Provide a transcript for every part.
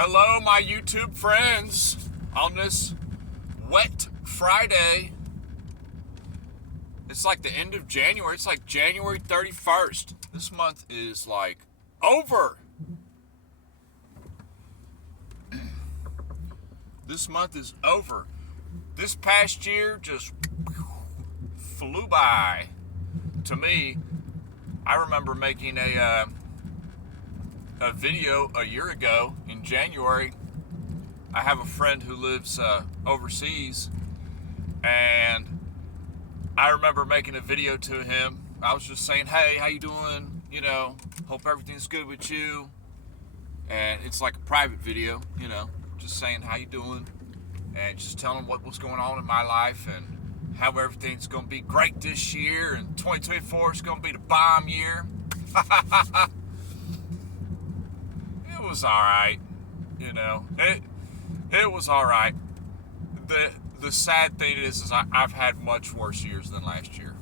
Hello, my YouTube friends, on this wet Friday. It's like the end of January. It's like January 31st. This month is like over. This month is over. This past year just flew by. To me, I remember making a video a year ago in January. I have a friend who lives overseas, and I remember making a video to him. I was just saying, hey, how you doing? You know, hope everything's good with you. And it's like a private video, you know, just saying how you doing, and just telling him what was going on in my life and how everything's going to be great this year, and 2024 is going to be the bomb year. It was all right, you know. It was all right. The sad thing is I've had much worse years than last year.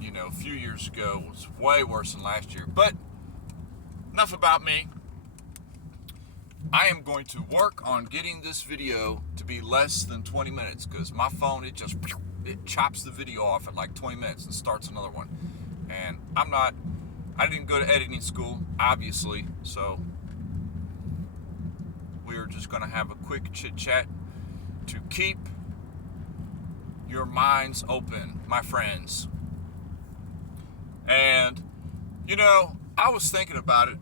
You know, a few years ago was way worse than last year. But enough about me. I am going to work on getting this video to be less than 20 minutes because my phone, it chops the video off at like 20 minutes and starts another one. And I didn't go to editing school, obviously, so we're just going to have a quick chit chat to keep your minds open, my friends. And, you know, I was thinking about it.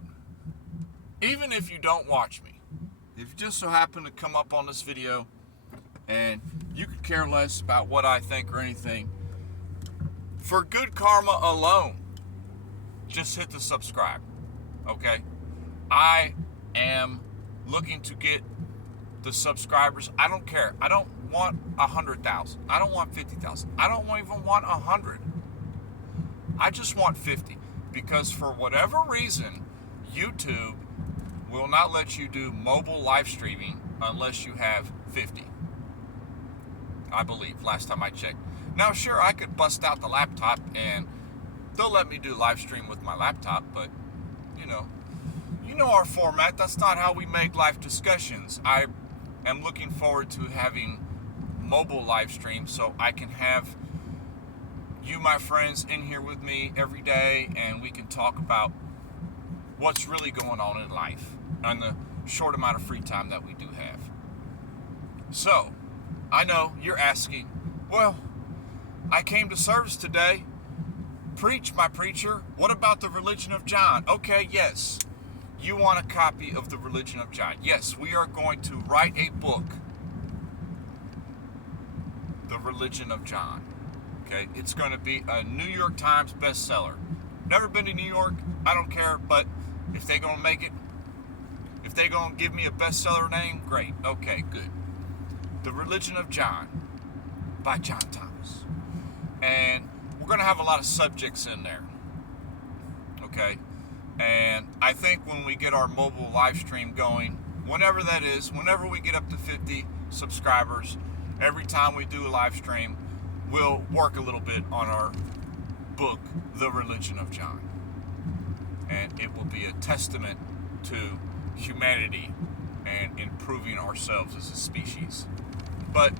Even if you don't watch me, if you just so happen to come up on this video and you could care less about what I think or anything, for good karma alone, just hit the subscribe, okay? I am looking to get the subscribers. I don't care. I don't want 100,000. I don't want 50,000. I don't even want 100. I just want 50, because for whatever reason, YouTube will not let you do mobile live streaming unless you have 50. I believe, last time I checked. Now, sure, I could bust out the laptop and they'll let me do live stream with my laptop, but, you know our format. That's not how we make live discussions. I am looking forward to having mobile live stream so I can have you, my friends, in here with me every day, and we can talk about what's really going on in life and the short amount of free time that we do have. So, I know you're asking, well, I came to service today. Preach, my preacher. What about the religion of John? Okay, yes. You want a copy of the religion of John. Yes, we are going to write a book, The Religion of John. Okay, it's going to be a New York Times bestseller. Never been to New York, I don't care, but if they're going to make it, if they're going to give me a bestseller name, great. Okay, good. The Religion of John by John Thomas. And we're going to have a lot of subjects in there. Okay? And I think when we get our mobile live stream going, whenever that is, whenever we get up to 50 subscribers, every time we do a live stream, we'll work a little bit on our book, The Religion of John. And it will be a testament to humanity and improving ourselves as a species. But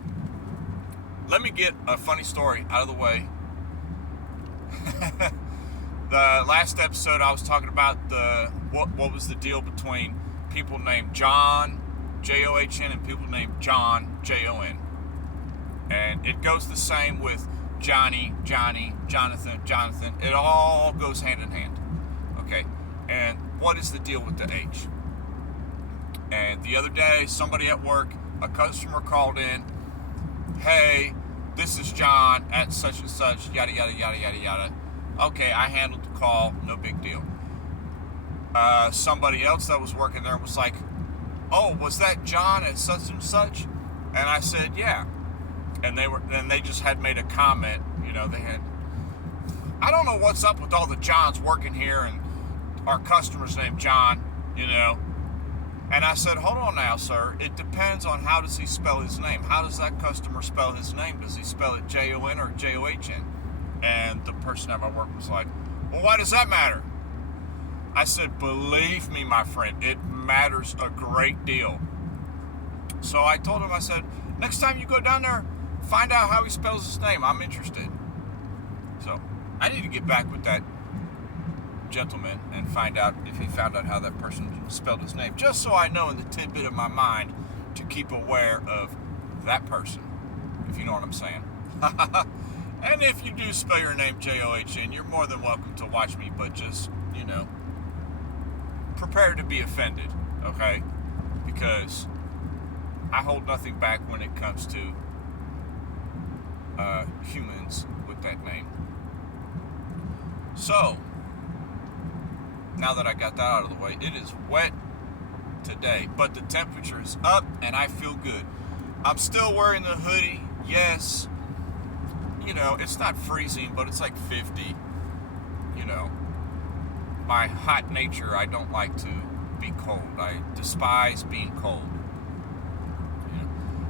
let me get a funny story out of the way. The last episode I was talking about what was the deal between people named John, John, and people named John, Jon. And it goes the same with Johnny, Jonathan. It all goes hand in hand. Okay, and what is the deal with the H? And the other day, somebody at work, a customer called in, hey, this is John at such and such, yada, yada, yada, yada, yada. Okay, I handled the call, no big deal. Somebody else that was working there was like, oh, was that John at such and such? And I said, yeah. And they just had made a comment, you know, I don't know what's up with all the Johns working here and our customer's named John, you know. And I said, hold on now, sir. It depends on how does he spell his name. How does that customer spell his name? Does he spell it Jon or John? And the person at my work was like, well, why does that matter? I said, believe me, my friend, it matters a great deal. So I told him, I said, next time you go down there, find out how he spells his name. I'm interested. So I need to get back with that gentleman and find out if he found out how that person spelled his name, just so I know in the tidbit of my mind to keep aware of that person, if you know what I'm saying. And if you do spell your name John, you're more than welcome to watch me, but just, prepare to be offended, okay? Because I hold nothing back when it comes to humans with that name. So, now that I got that out of the way, it is wet today, but the temperature is up and I feel good. I'm still wearing the hoodie, yes. It's not freezing, but it's like 50. My hot nature, I don't like to be cold. I despise being cold.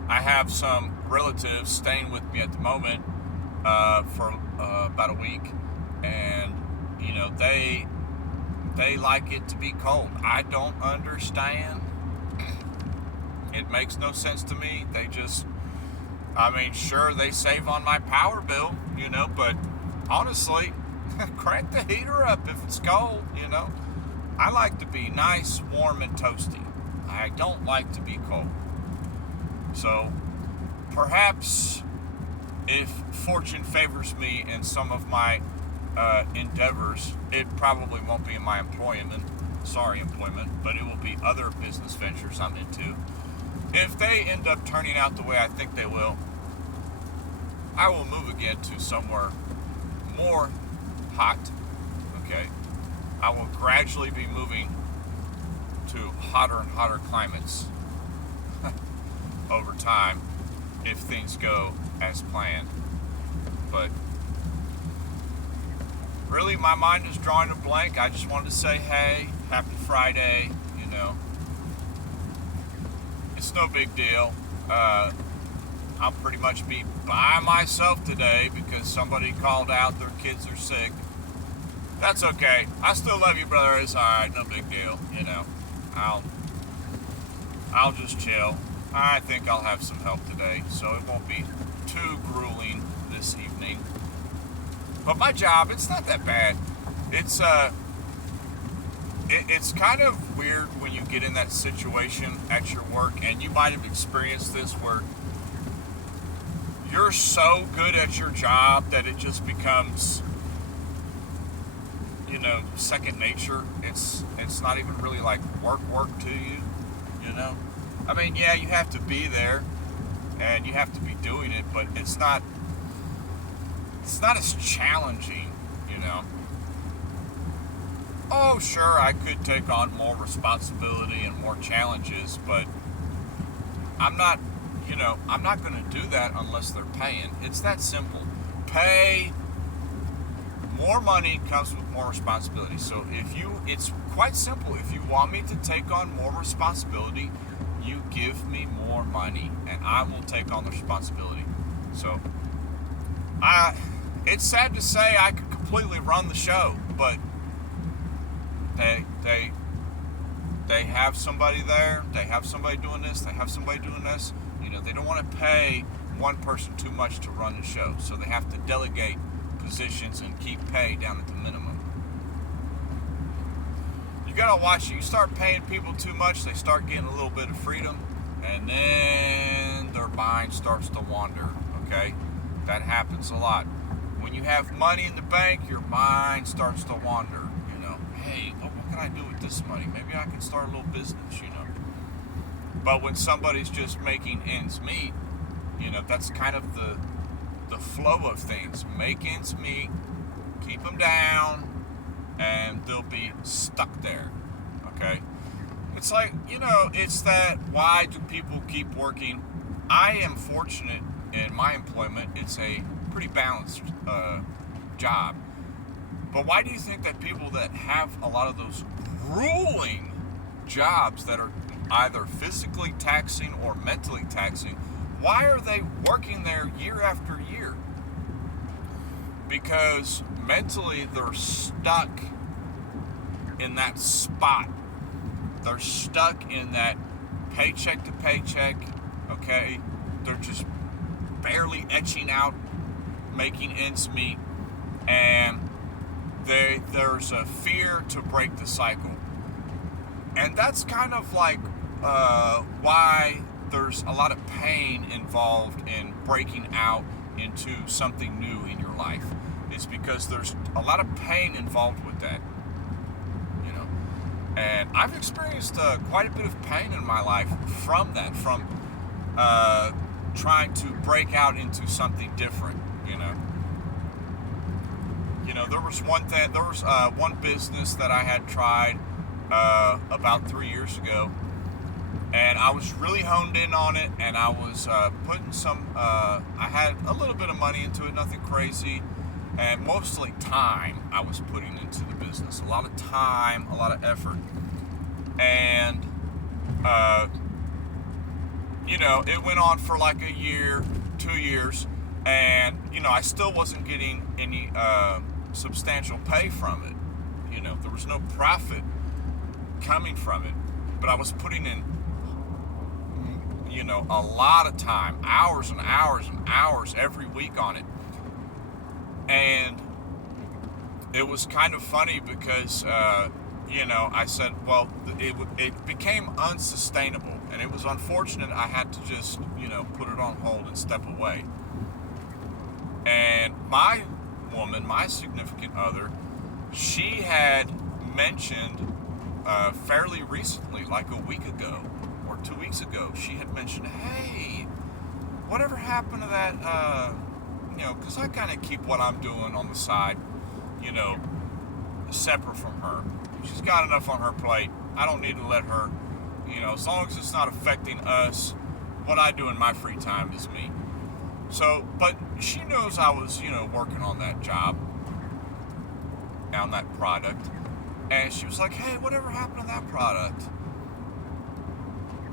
I have some relatives staying with me at the moment for about a week, and they like it to be cold. I don't understand. It makes no sense to me. They just, sure, they save on my power bill, but honestly, crank the heater up if it's cold, I like to be nice, warm, and toasty. I don't like to be cold. So, perhaps if fortune favors me in some of my endeavors, it probably won't be in my employment, but it will be other business ventures I'm into. If they end up turning out the way I think they will, I will move again to somewhere more hot, okay? I will gradually be moving to hotter and hotter climates over time if things go as planned. But really, my mind is drawing a blank. I just wanted to say, hey, happy Friday, It's no big deal. I'll pretty much be by myself today because somebody called out their kids are sick. That's okay. I still love you, brother. It's alright, no big deal. I'll just chill. I think I'll have some help today, so it won't be too grueling this evening. But my job, it's not that bad. It's kind of weird when you get in that situation at your work, and you might have experienced this where you're so good at your job that it just becomes, second nature. It's not even really like work to you, yeah, you have to be there and you have to be doing it, but it's not as challenging, Oh, sure, I could take on more responsibility and more challenges, but I'm not going to do that unless they're paying. It's that simple. Pay, more money comes with more responsibility. So it's quite simple. If you want me to take on more responsibility, you give me more money and I will take on the responsibility. So, it's sad to say I could completely run the show, but they have somebody there, they have somebody doing this, they have somebody doing this. They don't want to pay one person too much to run the show, so they have to delegate positions and keep pay down at the minimum. You gotta watch it. You start paying people too much, they start getting a little bit of freedom, and then their mind starts to wander, okay? That happens a lot. When you have money in the bank, your mind starts to wander. Hey, what can I do with this money? Maybe I can start a little business, But when somebody's just making ends meet, that's kind of the flow of things. Make ends meet, keep them down, and they'll be stuck there, okay? It's like, it's that, why do people keep working? I am fortunate in my employment. It's a pretty balanced job. But why do you think that people that have a lot of those grueling jobs that are either physically taxing or mentally taxing, why are they working there year after year? Because mentally they're stuck in that spot. They're stuck in that paycheck to paycheck, okay? They're just barely etching out, making ends meet, and there's a fear to break the cycle. And that's kind of like why there's a lot of pain involved in breaking out into something new in your life. It's because there's a lot of pain involved with that, you know. And I've experienced quite a bit of pain in my life from that, from trying to break out into something different, you know. You know, there was one business that I had tried about 3 years ago, and I was really honed in on it, and I was putting I had a little bit of money into it, nothing crazy, and mostly time I was putting into the business. A lot of time, a lot of effort. And, you know, it went on for like a year, 2 years, and, you know, I still wasn't getting any substantial pay from it. You know, there was no profit coming from it, but I was putting in, you know, a lot of time, hours and hours and hours every week on it. And it was kind of funny because, you know, I said, well, it became unsustainable, and it was unfortunate. I had to just, you know, put it on hold and step away. And my woman, my significant other, she had mentioned fairly recently, like a week ago or 2 weeks ago, she had mentioned, hey, whatever happened to that, you know, because I kind of keep what I'm doing on the side, you know, separate from her. She's got enough on her plate. I don't need to let her, you know, as long as it's not affecting us, what I do in my free time is me. So, but she knows I was, you know, working on that job, on that product. And she was like, hey, whatever happened to that product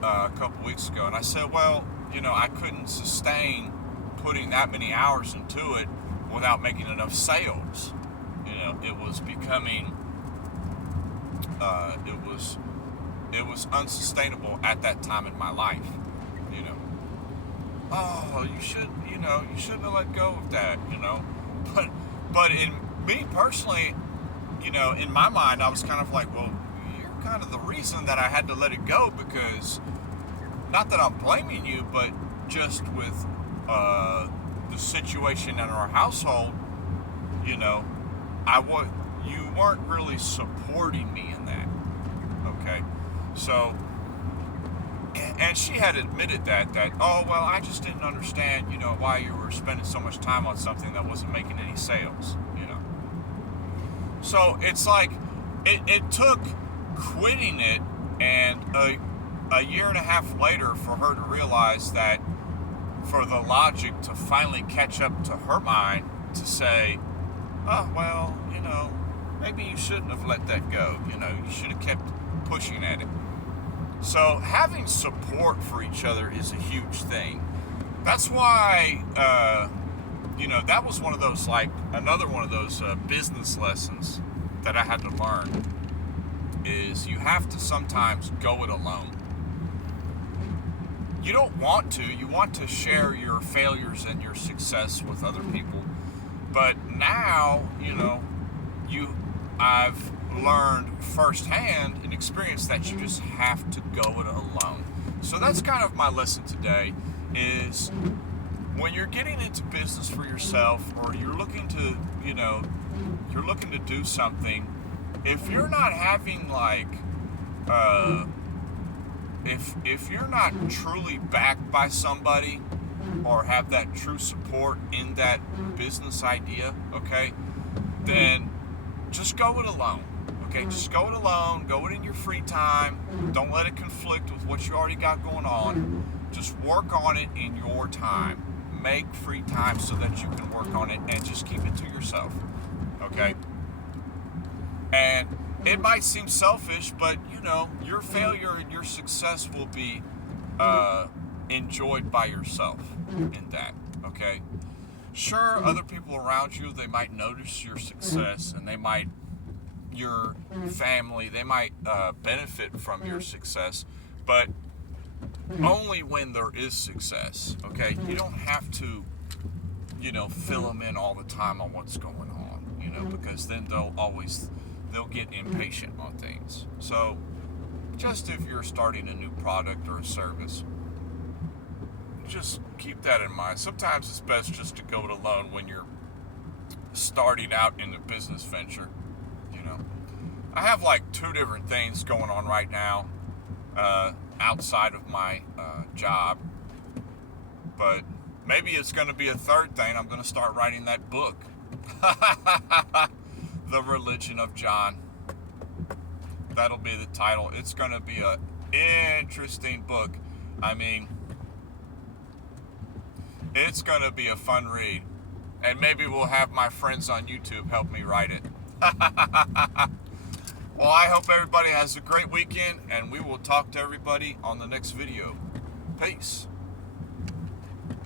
a couple weeks ago? And I said, well, you know, I couldn't sustain putting that many hours into it without making enough sales. You know, it was becoming, it was unsustainable at that time in my life, you know. Oh, you shouldn't have let go of that, you know. But in me personally, you know, in my mind, I was kind of like, well, you're kind of the reason that I had to let it go, because not that I'm blaming you, but just with the situation in our household, you know, you weren't really supporting me in that. Okay, so, and she had admitted that oh, well, I just didn't understand, you know, why you were spending so much time on something that wasn't making any sales, you know. So it's like it took quitting it and a year and a half later for her to realize that, for the logic to finally catch up to her mind to say, oh, well, you know, maybe you shouldn't have let that go. You know, you should have kept pushing at it. So having support for each other is a huge thing. That's why, you know, that was one of those, like, another one of those business lessons that I had to learn, is you have to sometimes go it alone. You don't want to. You want to share your failures and your success with other people. But now, you know, I've learned firsthand and experienced that you just have to go it alone. So that's kind of my lesson today, is when you're getting into business for yourself, or you're looking to, you know, you're looking to do something, if you're not having like, if you're not truly backed by somebody or have that true support in that business idea, okay, then just go it alone. Okay, just go it alone. Go it in your free time. Don't let it conflict with what you already got going on. Just work on it in your time. Make free time so that you can work on it, and just keep it to yourself. Okay? And it might seem selfish, but, you know, your failure and your success will be enjoyed by yourself in that. Okay? Sure, other people around you, they might notice your success, and they might, your family, they might benefit from your success, but only when there is success, okay? You don't have to, fill them in all the time on what's going on, because then they'll get impatient on things. So just if you're starting a new product or a service, just keep that in mind. Sometimes it's best just to go it alone when you're starting out in the business venture. I have like 2 different things going on right now outside of my job, but maybe it's going to be a 3rd thing. I'm going to start writing that book, The Religion of John. That'll be the title. It's going to be an interesting book. I mean, it's going to be a fun read. And maybe we'll have my friends on YouTube help me write it. Well, I hope everybody has a great weekend, and we will talk to everybody on the next video. Peace.